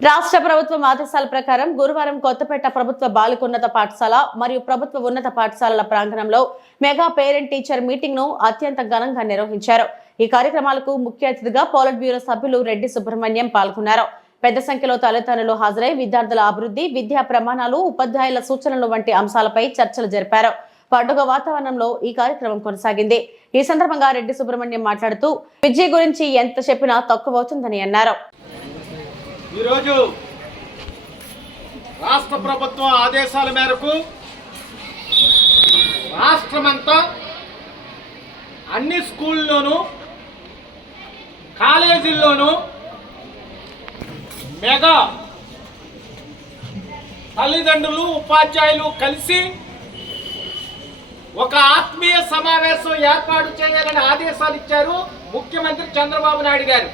రాష్ట్ర ప్రభుత్వం ఆదేశాల ప్రకారం గురువారం కొత్తపేట ప్రభుత్వ బాలికోన్నత పాఠశాల మరియు ప్రభుత్వ ఉన్నత పాఠశాలల ప్రాంగణంలో మెగా పేరెంట్ టీచర్ మీటింగ్ ను అత్యంత ఘనంగా నిర్వహించారు. ఈ కార్యక్రమాలకు ముఖ్య అతిథిగా పోలిట్ బ్యూరో సభ్యులు రెడ్డి సుబ్రహ్మణ్యం పాల్గొన్నారు. పెద్ద సంఖ్యలో తల్లిదండ్రులు హాజరై విద్యార్థుల అభివృద్ధి, విద్యా ప్రమాణాలు, ఉపాధ్యాయుల సూచనలు వంటి అంశాలపై చర్చలు జరిపారు. పండుగ వాతావరణంలో ఈ కార్యక్రమం కొనసాగింది. ఈ సందర్భంగా రెడ్డి సుబ్రహ్మణ్యం మాట్లాడుతూ విద్య గురించి ఎంత చెప్పినా తక్కువవుతుందని అన్నారు. ఈరోజు రాష్ట్ర ప్రభుత్వం ఆదేశాల మేరకు రాష్ట్రమంతా అన్ని స్కూల్లోనూ కాలేజీల్లోనూ మెగా తల్లిదండ్రులు ఉపాధ్యాయులు కలిసి ఒక ఆత్మీయ సమావేశం ఏర్పాటు చేయాలని ఆదేశాలు ఇచ్చారు ముఖ్యమంత్రి చంద్రబాబు నాయుడు గారు.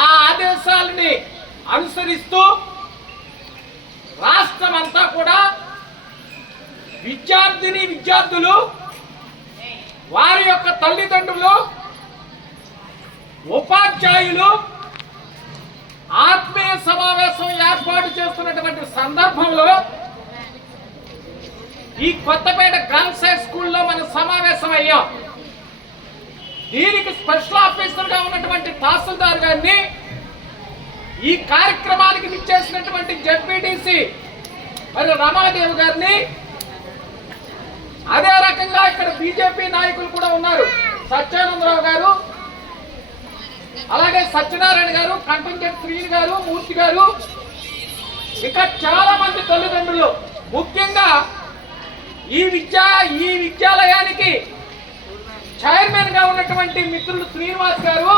ఆ ఆదేశాలని అనుసరిస్తూ రాష్ట్రమంతా కూడా విద్యార్థులు వారి యొక్క తల్లిదండ్రులు ఉపాధ్యాయులు ఆత్మీయ సమావేశం ఏర్పాటు చేస్తున్నటువంటి సందర్భంలో ఈ కొత్తపేట గర్ల్స్ హై స్కూల్లో మనం సమావేశం అయ్యాం. దీనికి స్పెషల్ ఆఫీసర్ గా ఉన్నటువంటి తహసీల్దార్ గారిని, ఈ కార్యక్రమానికి విచ్చేసినటువంటి జెడ్పీటీసీ మరియు రమాదేవి గారిని, అదే రకంగా ఇక్కడ బీజేపీ నాయకులు కూడా ఉన్నారు, సత్యానందరావు గారు, అలాగే సత్యనారాయణ గారు, కంటంజెట్ శ్రీని గారు, మూర్తి గారు, ఇక చాలా మంది తల్లిదండ్రులు, ముఖ్యంగా ఈ విద్యాలయానికి చైర్మన్ గా ఉన్నటువంటి మిత్రులు శ్రీనివాస్ గారు,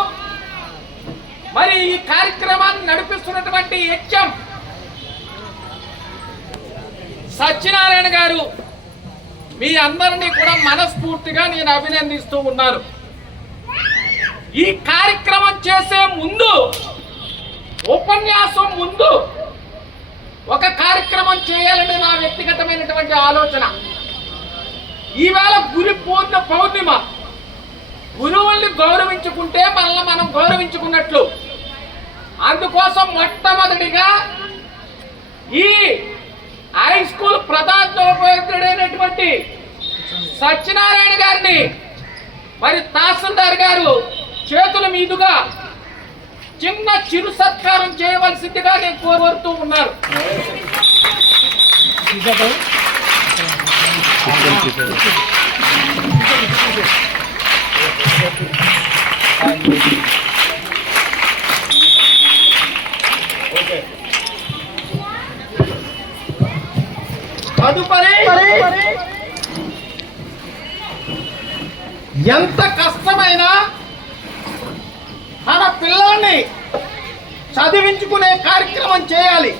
మరి ఈ కార్యక్రమాన్ని నడిపిస్తున్నటువంటి హెచ్ఎం సత్యనారాయణ గారు, మీ అందరినీ కూడా మనస్ఫూర్తిగా నేను అభినందిస్తూ ఉన్నాను. ఈ కార్యక్రమం చేసే ముందు, ఉపన్యాసం ముందు ఒక కార్యక్రమం చేయాలని నా వ్యక్తిగతమైనటువంటి ఆలోచన. ఈవేళ గురు పౌర్ణిమ, గురువుల్ని గౌరవించుకుంటే మనల్ని మనం గౌరవించుకున్నట్లు. అందుకోసం మొట్టమొదటిగా ఈ హై స్కూల్ ప్రధానోపాధ్యాయుడైనటువంటి సత్యనారాయణ గారిని మరి తహసీల్దార్ గారు చేతుల మీదుగా చిన్న చిరు సత్కారం చేయవలసిందిగా నేను కోరుతూ ఉన్నారు. తదుపరి ఎంత కష్టమైనా తన పిల్లల్ని చదివించుకునే కార్యక్రమం చేయాలి.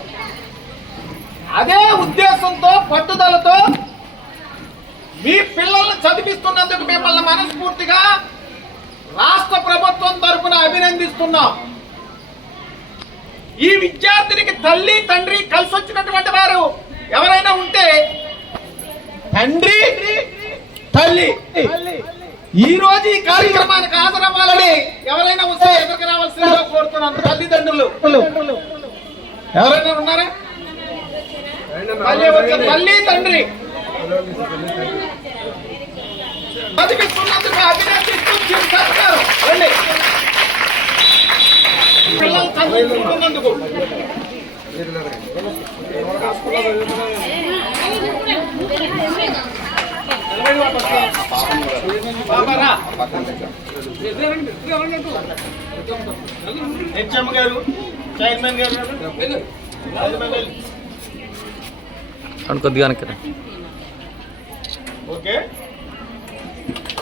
అదే ఉద్దేశంతో, పట్టుదలతో మీ పిల్లల్ని చదివిస్తున్నందుకు మిమ్మల్ని మనస్ఫూర్తిగా రాష్ట్ర ప్రభుత్వం తరఫున అభినందిస్తున్నాం. ఈ విద్యార్థినికి తల్లి తండ్రి కలిసి వచ్చినటువంటి వారు ఎవరైనా ఉంటే, తండ్రి తల్లి ఈ రోజు ఈ కార్యక్రమానికి హాజరవ్వాలని ఎవరైనా వస్తే ఎదురుకు రావాల్సిందిగా కోరుతున్నాను. తల్లిదండ్రులు ఎవరైనా ఉన్నారా? తల్లి తండ్రి చదివిస్తున్నందుకు అభినందిస్తూ రండి. పిల్లలు చదివిస్తున్నందుకు హెచ్ఎం గారు, చైర్మన్ గారు కొద్దిగా ఓకే.